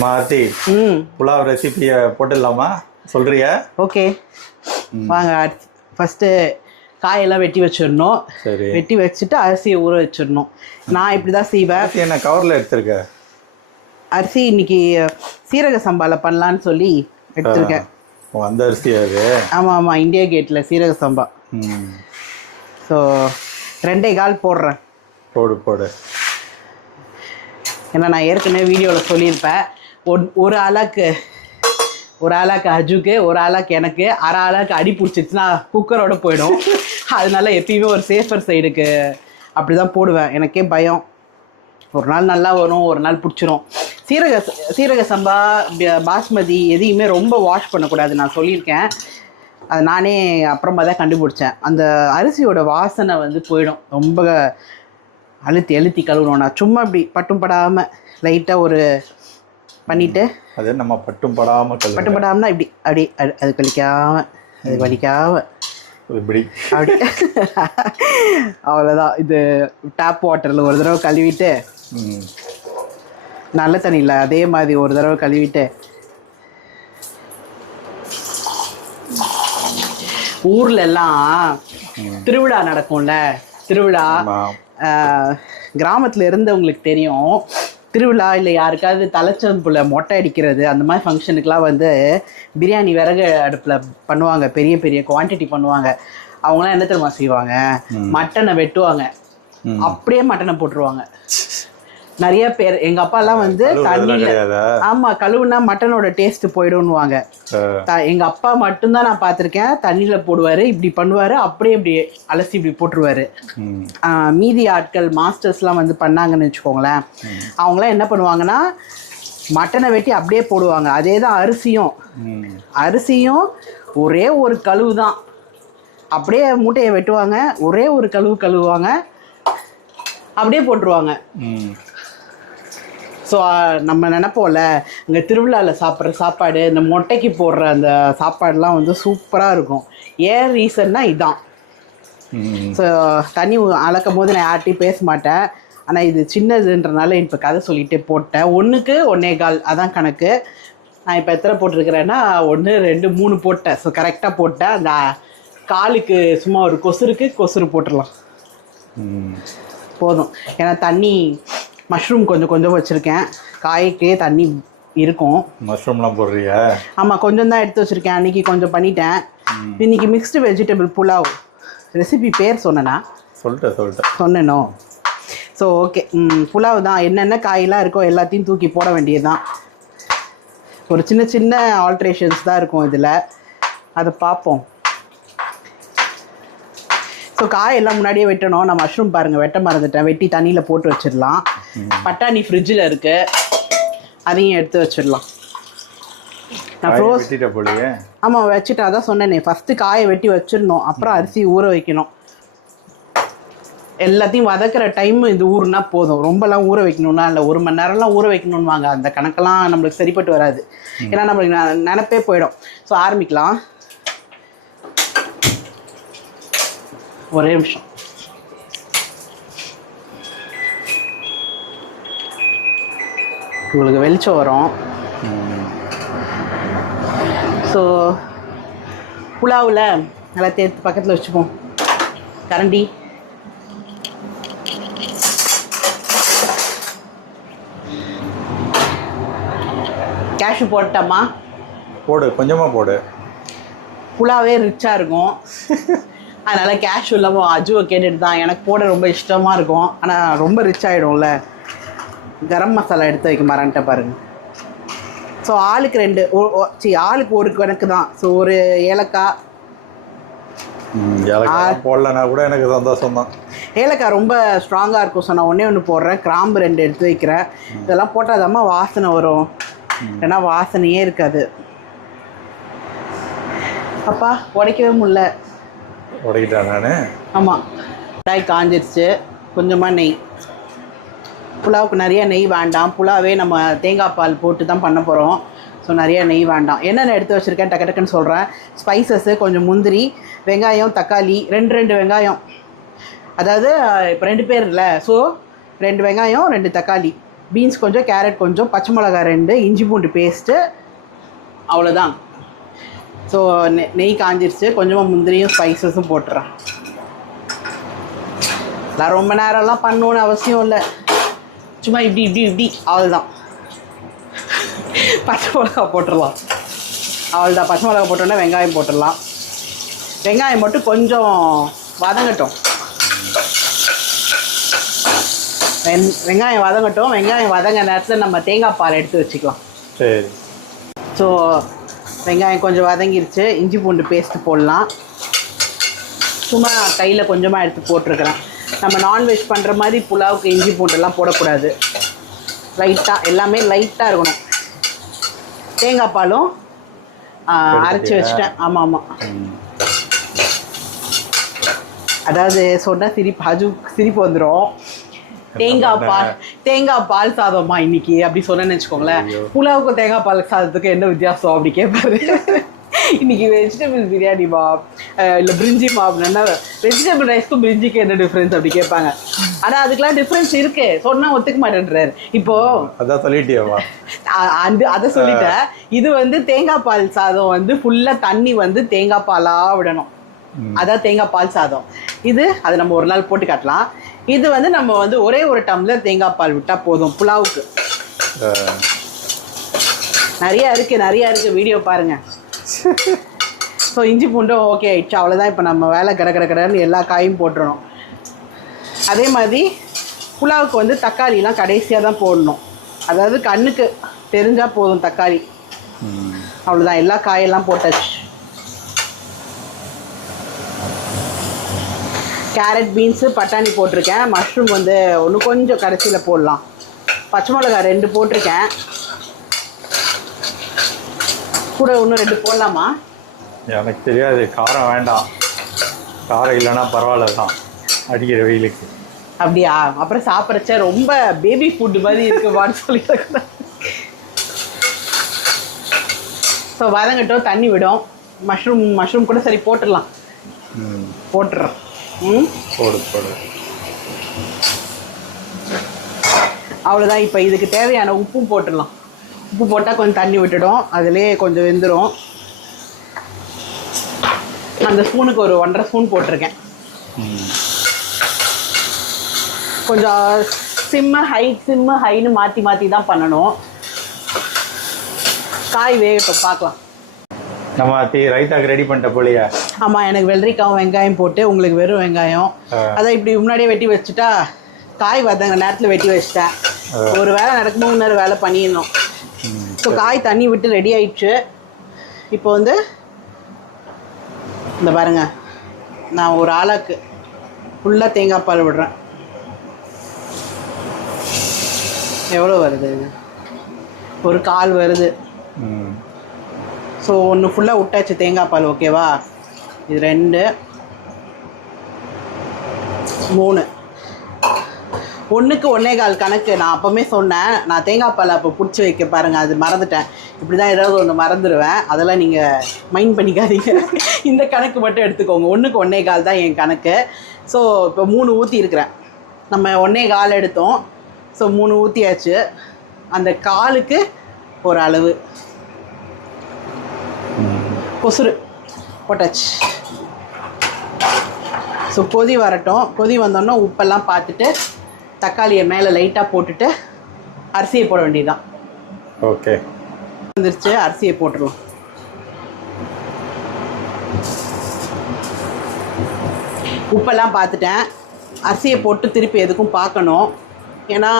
மாத்தி புலாவ் ரெசிபியை போட்டுடலாமா? சொல்றியா? ஓகே வாங்க. ஃபஸ்ட்டு காயெல்லாம் வெட்டி வச்சிடணும். சரி, வெட்டி வச்சுட்டு அரிசியை ஊற வச்சிடணும். நான் இப்படி தான் செய்வேன். என்ன கவரில் எடுத்துருக்க? அரிசி இன்னைக்கு சீரக சம்பாவில் பண்ணலான்னு சொல்லி எடுத்திருக்கேன். அந்த அரிசி அது? ஆமாம் ஆமாம், இந்தியா கேட்டில் சீரக சம்பா. ஸோ 2.25 போடுறேன். போடு போடு. ஏன்னா நான் ஏற்கனவே வீடியோவில் சொல்லியிருப்பேன், ஒரு ஆளாக்கு அஜுக்கு, ஒரு ஆளாக்கு எனக்கு, அரை ஆளாக்கு அடி பிடிச்சிச்சுன்னா குக்கரோட போயிடும். அதனால எப்பயுமே ஒரு சேஃபர் சைடுக்கு அப்படி தான் போடுவேன். எனக்கே பயம், ஒரு நாள் நல்லா வரும், ஒரு நாள் பிடிச்சிரும். சீரக சம்பா, பாஸ்மதி எதையுமே ரொம்ப வாஷ் பண்ணக்கூடாது, நான் சொல்லியிருக்கேன். அது நானே அப்புறமா தான் கண்டுபிடிச்சேன். அந்த அரிசியோட வாசனை வந்து போயிடும். ரொம்ப அழுத்தி கழுவணும். நான் சும்மா இப்படி பட்டும் படாமல் லைட்டாக ஒரு பண்ணிவிட்டு, அது நம்ம பட்டும் படாமல்னா இப்படி அப்படி அது வலிக்காமல் இப்படி அப்படி அவ்வளோதான். இது டேப் வாட்டரில் ஒரு தடவை கழுவிட்டு, நல்ல தண்ணியில் அதே மாதிரி ஒரு தடவை கழுவிட்டு, ஊர்ல எல்லாம் திருவிழா நடக்கும்ல, திருவிழா கிராமத்தில் இருந்தவங்களுக்கு தெரியும். திருவிழா இல்லை யாருக்காவது தலைச்சம்புல மொட்டை அடிக்கிறது, அந்த மாதிரி ஃபங்க்ஷனுக்கெலாம் வந்து பிரியாணி விறகு அடுப்பில் பண்ணுவாங்க, பெரிய பெரிய குவான்டிட்டி பண்ணுவாங்க. அவங்களாம் என்ன தெரியுமா செய்வாங்க? மட்டனை வெட்டுவாங்க, அப்படியே மட்டனை போட்டுருவாங்க. நிறைய பேர், எங்கள் அப்பாலாம் வந்து தண்ணியில், ஆமாம், கழுவுனா மட்டனோட டேஸ்ட் போயிடும்னுவாங்க. எங்கள் அப்பா மட்டும்தான் நான் பார்த்துருக்கேன், தண்ணியில் போடுவார், இப்படி பண்ணுவார், அப்படியே இப்படி அலசி இப்படி போட்டுருவார். மீதி ஆட்கள் மாஸ்டர்ஸ்லாம் வந்து பண்ணாங்கன்னு வச்சுக்கோங்களேன், அவங்களாம் என்ன பண்ணுவாங்கன்னா மட்டனை வெட்டி அப்படியே போடுவாங்க. அதே தான் அரிசியும் ஒரே ஒரு கழுவு தான், அப்படியே மூட்டையை வெட்டுவாங்க, ஒரே ஒரு கழுவுவாங்க, அப்படியே போட்டுருவாங்க. ஸோ நம்ம நினைப்போம்ல, இங்கே திருவிழாவில் சாப்பிட்ற சாப்பாடு, இந்த மொட்டைக்கு போடுற அந்த சாப்பாடுலாம் வந்து சூப்பராக இருக்கும். ஏன் ரீசன்னா இதுதான். ஸோ தண்ணி அளக்கும் போது நான் யார்கிட்டையும் பேச மாட்டேன். ஆனால் இது சின்னதுன்றனால இப்போ கதை சொல்லிகிட்டே போட்டேன். 1க்கு 1.25 அதான் கணக்கு. நான் இப்போ எத்தனை போட்டிருக்கிறேன்னா 1 2 3 போட்டேன். ஸோ கரெக்டாக போட்டேன். அந்த காலுக்கு சும்மா ஒரு கொசுறு போட்டுடலாம், போதும். ஏன்னா தண்ணி மஷ்ரூம் கொஞ்சம் வச்சுருக்கேன், காய்க்கு தண்ணி இருக்கும். மஷ்ரூம்லாம் போடுறியா? ஆமாம், கொஞ்சம் தான் எடுத்து வச்சுருக்கேன். அன்றைக்கி கொஞ்சம் பண்ணிட்டேன். இன்றைக்கி மிக்ஸ்டு வெஜிடபிள் புலாவ் ரெசிபி பேர் சொன்னேனோ? ஸோ ஓகே, புலாவ் தான். என்னென்ன காயெல்லாம் இருக்கோ எல்லாத்தையும் தூக்கி போட வேண்டியது தான். ஒரு சின்ன ஆல்ட்ரேஷன்ஸ் தான் இருக்கும் இதில், அதை பார்ப்போம். ஸோ காயெல்லாம் முன்னாடியே வெட்டணும். நான் மஷ்ரூம் பாருங்கள் வெட்ட மறந்துட்டேன், வெட்டி தண்ணியில் போட்டு வச்சிடலாம். பட்டாணி ஃப்ரிட்ஜில் இருக்குது, அதையும் எடுத்து வச்சிடலாம். நான் ஆமாம் வச்சுட்டேன், அதான் சொன்னேனே. ஃபஸ்ட்டு காயை வெட்டி வச்சிடணும், அப்புறம் அரிசி ஊற வைக்கணும். எல்லாத்தையும் வதக்கிற டைம் இது ஊறுனா போதும். ரொம்பலாம் ஊற வைக்கணும்னா இல்லை, 1 மணி நேரம்லாம் ஊற வைக்கணும்வாங்க. அந்த கணக்கெல்லாம் நம்மளுக்கு சரிப்பட்டு வராது, ஏன்னா நம்மளுக்கு நினப்பே போயிடும். ஸோ ஆரம்பிக்கலாம். ஒரே நிமிஷம். உங்களுக்கு வெளிச்சம் வரும். ஸோ புலாவில் நல்லா தேர்த்து பக்கத்தில் வச்சுப்போம். கரண்டி, கேஷ்யூ போட்டோமா? போடு, கொஞ்சமாக போடு. புலாவே ரிச்சாக இருக்கும். அதனால் கேஷ்யூ இல்லாமல் அஜுவை கேட்டுட்டு தான். எனக்கு போட ரொம்ப இஷ்டமாக இருக்கும், ஆனால் ரொம்ப ரிச் ஆகிடும்ல. கரம் மசாலா எடுத்து வைக்க மறந்துட்டேன் பாருங்கள். ஸோ ஆளுக்கு 2, ஆளுக்கு ஒரு கணக்கு தான். ஸோ ஒரு ஏலக்காய் போடலன்னா கூட எனக்கு சந்தோஷம் தான். ஏலக்காய் ரொம்ப ஸ்ட்ராங்காக இருக்கும். ஸோ நான் 1 போடுறேன். கிராம்பு 2 எடுத்து வைக்கிறேன். இதெல்லாம் போட்டால் தாம்மா வாசனை வரும், ஏன்னா வாசனையே இருக்காது. அப்பா உடைக்கவே முடியல. உடைக்கிட்டேன் நான். ஆமாம், கடாய் காஞ்சிருச்சு. கொஞ்சமாக நெய். புலாவுக்கு நிறைய நெய் வேண்டாம். புலாவே நம்ம தேங்காய் பால் போட்டு தான் பண்ண போகிறோம். ஸோ நிறைய நெய் வேண்டாம். என்னென்ன எடுத்து வச்சுருக்கேன் டக்குன்னு சொல்கிறேன். ஸ்பைசஸ்ஸு, கொஞ்சம் முந்திரி, வெங்காயம், தக்காளி, 2 வெங்காயம். அதாவது இப்போ 2 பேர் இல்லை, ஸோ 2 வெங்காயம் 2 தக்காளி, பீன்ஸ் கொஞ்சம், கேரட் கொஞ்சம், பச்சை மிளகாய் 2, இஞ்சி பூண்டு பேஸ்ட்டு, அவ்வளோதான். ஸோ நெய் காஞ்சிருச்சு. கொஞ்சமாக முந்திரியும் ஸ்பைசஸும் போட்டுறேன். நான் ரொம்ப நேரம்லாம் பண்ணணுன்னு அவசியம் இல்லை, சும்மா இப்படி இப்படி இப்படி அவ்வளோதான். பச்சை மிளகா போட்டுடலாம், அவ்வளோதான். பச்சை மிளகா போட்டோன்னா வெங்காயம் போட்டுடலாம். வெங்காயம் மட்டும் கொஞ்சம் வதங்கட்டும். வெங்காயம் வதங்கட்டும். வெங்காயம் வதங்க நேரத்தில் நம்ம தேங்காய் பால் எடுத்து வச்சுக்கலாம். சரி. ஸோ வெங்காயம் கொஞ்சம் வதங்கிருச்சு. இஞ்சி பூண்டு பேஸ்ட்டு போடலாம். சும்மா கையில் கொஞ்சமாக எடுத்து போட்டிருக்கிறேன். நம்ம நான்வெஜ் பண்ணுற மாதிரி புலாவுக்கு இஞ்சி பூண்டெல்லாம் போடக்கூடாது. லைட்டாக எல்லாமே லைட்டாக இருக்கணும். தேங்காய் பாலும் அரைச்சி வச்சுட்டேன். ஆமாம் ஆமாம். அதாவது சொன்னால் சிரிப்பு வந்துடும். தேங்காய் பால் சாதமா இன்னைக்கு அப்படி சொன்னேன்னு வச்சுக்கோங்களேன். புலாவுக்கும் தேங்காய் பால் சாதத்துக்கு என்ன வித்தியாசம் அப்படி கேட்பாரு. இன்னைக்கு வெஜிடபிள் பிரியாணிமா இல்லை பிரிஞ்சிமா அப்படின்னா வெஜிடபிள் ரைஸ்க்கும் பிரிஞ்சிக்கு என்ன டிஃப்ரென்ஸ் அப்படி கேட்பாங்க. ஆனால் அதுக்கெல்லாம் டிஃப்ரென்ஸ் இருக்கு, சொன்னால் ஒத்துக்க மாட்டேன்றாரு. இப்போ அதான் சொல்லிட்டியவா, அதை சொல்லிட்டேன். இது வந்து தேங்காய் பால் சாதம் வந்து ஃபுல்லாக தண்ணி வந்து தேங்காய் பாலாக விடணும், அதான் தேங்காய் பால் சாதம். இது அதை நம்ம ஒரு நாள் போட்டு காட்டலாம். இது வந்து நம்ம வந்து ஒரே ஒரு டம்ளர் தேங்காய் பால் விட்டால் போதும் புலாவுக்கு. நிறையா இருக்குது வீடியோ பாருங்கள். ஸோ இஞ்சி பூண்டும் ஓகே ஆயிடுச்சு, அவ்வளோதான். இப்போ நம்ம வேலை கடன்னு எல்லா காயும் போட்டுறணும். அதே மாதிரி புலாவுக்கு வந்து தக்காளிலாம் கடைசியாக தான் போடணும். அதாவது கண்ணுக்கு தெரிஞ்சால் போதும் தக்காளி, அவ்வளோதான். எல்லா காயெல்லாம் போட்டாச்சு. கேரட், பீன்ஸு, பட்டாணி போட்டிருக்கேன். மஷ்ரூம் வந்து ஒன்று கொஞ்சம் கடைசியில் போடலாம். பச்சை மிளகாய் 2 போட்டிருக்கேன். கூட இன்னும் 2 போடலாமா? எனக்கு தெரியாது, காரம் வேண்டாம். காரம் இல்லைன்னா பரவாயில்ல தான் அடிக்கிற வெயிலுக்கு. அப்படியா? அப்புறம் சாப்பிட்றச்ச ரொம்ப பேபி ஃபுட்டு மாதிரி இருக்குமான்னு சொல்லிட்டு. ஸோ வதங்கட்டும், தண்ணி விடும். மஷ்ரூம் கூட சரி போட்டுடலாம். போட்டுறோம். போடு. அவ்வளோதான். இப்போ இதுக்கு தேவையான உப்பும் போட்டுடலாம். உப்பு போட்டால் கொஞ்சம் தண்ணி விட்டுடும், அதிலே கொஞ்சம் வெந்துடும். அந்த ஸ்பூனுக்கு ஒரு 1.5 ஸ்பூன் போட்டிருக்கேன். கொஞ்சம் சிம்மு ஹைன்னு மாற்றி தான் பண்ணணும். காய் வேகட்டும், பார்க்கலாம். நம்ம ரைத்தாக்கு ரெடி பண்ணிட்ட போலியா? ஆமாம், எனக்கு வெள்ளரிக்காவும் வெங்காயம் போட்டு, உங்களுக்கு வெறும் வெங்காயம். அதான் இப்படி முன்னாடியே வெட்டி வச்சுட்டா காய் வதங்க நேரத்தில் வெட்டி வச்சுட்டேன். ஒரு வேலை நடக்கும்போது இன்னொரு வேலை பண்ணிடணும். ஸோ காய் தண்ணி விட்டு ரெடி ஆயிடுச்சு. இப்போ வந்து இந்த பாருங்க, நான் ஒரு ஆளாக்கு ஃபுல்லாக தேங்காய் பால் விடுறேன். எவ்வளோ வருது? இது ஒரு 1/4 வருது. ஸோ ஒன்று ஃபுல்லாக விட்டாச்சு தேங்காய் பால். ஓகேவா? இது 2, 3, 1க்கு 1.25 கணக்கு. நான் அப்போவுமே சொன்னேன், நான் தேங்காய் பால் அப்போ பிடிச்சி வைக்க பாருங்கள், அது மறந்துட்டேன். இப்படி தான் ஏதாவது ஒன்று மறந்துடுவேன், அதெல்லாம் நீங்கள் மைண்ட் பண்ணிக்காதீங்க. இந்த கணக்கு மட்டும் எடுத்துக்கோங்க. 1க்கு 1.25 தான் என் கணக்கு. ஸோ இப்போ 3 ஊற்றி இருக்கிறேன். நம்ம 1.25 எடுத்தோம். ஸோ 3 ஊற்றியாச்சு. அந்த காலுக்கு ஒரு அளவு கொசுறு போட்டாச்சு. ஸோ கொதி வரட்டும். கொதி வந்தோன்னா உப்பெல்லாம் பார்த்துட்டு தக்காளியை மேலே லைட்டாக போட்டுட்டு அரிசியை போட வேண்டியதுதான். ஓகே, வந்துருச்சு. அரிசியை போட்டுடலாம். உப்பெல்லாம் பார்த்துட்டேன். அரிசியை போட்டு திருப்பி எதுக்கும் பார்க்கணும். ஏன்னா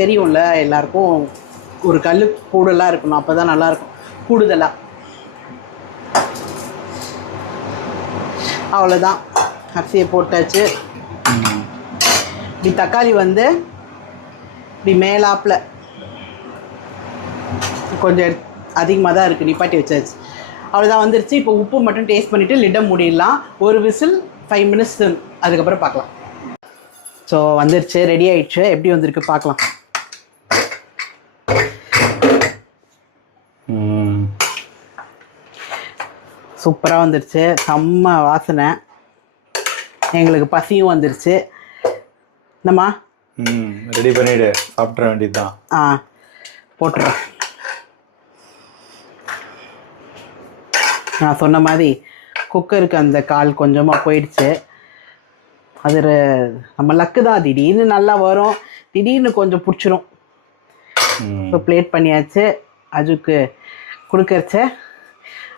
தெரியும்ல எல்லாருக்கும், ஒரு கல் கூடுதலாக இருக்கணும், அப்போ தான் நல்லாயிருக்கும். கூடுதலாக அவ்வளோதான். அரிசியை போட்டாச்சு. இப்படி தக்காளி வந்து இப்படி மேலாப்பில் கொஞ்சம் அதிகமாக தான் இருக்குது, நிப்பாட்டி வச்சாச்சு. அவ்வளோதான், வந்துருச்சு. இப்போ உப்பு மட்டும் டேஸ்ட் பண்ணிவிட்டு லிட்டை மூடிடலாம். ஒரு விசில் 5 மினிட்ஸ், அதுக்கப்புறம் பார்க்கலாம். ஸோ வந்துருச்சு, ரெடி ஆயிடுச்சு. எப்படி வந்திருக்கு பார்க்கலாம். சூப்பராக வந்துருச்சு. செம்ம வாசனை. எங்களுக்கு பசியும் வந்துருச்சு. என்னம்மா ரெடி பண்ணிவிடு, சாப்பிட்ற வேண்டியது தான். ஆ போட்டுறேன். நான் சொன்ன மாதிரி குக்கருக்கு அந்த கால் கொஞ்சமாக போயிடுச்சு. அது நம்ம லக்கு தான், திடீர்னு நல்லா வரும், திடீர்னு கொஞ்சம் பிடிச்சிரும். இப்போ பிளேட் பண்ணியாச்சு. அதுக்கு கொடுக்கறச்ச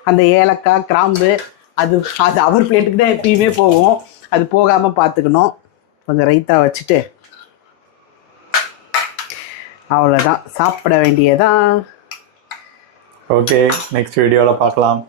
அந்த ஏலக்காய் கிராம்பு அது அது அவர் பிளேட்டுக்கு தான் எப்பயுமே போகும், அது போகாமல் பார்த்துக்கணும். கொஞ்சம் ரைத்தா வச்சுட்டு அவ்வளோதான், சாப்பிட வேண்டியதான். ஓகே, நெக்ஸ்ட் வீடியோவில் பார்க்கலாம்.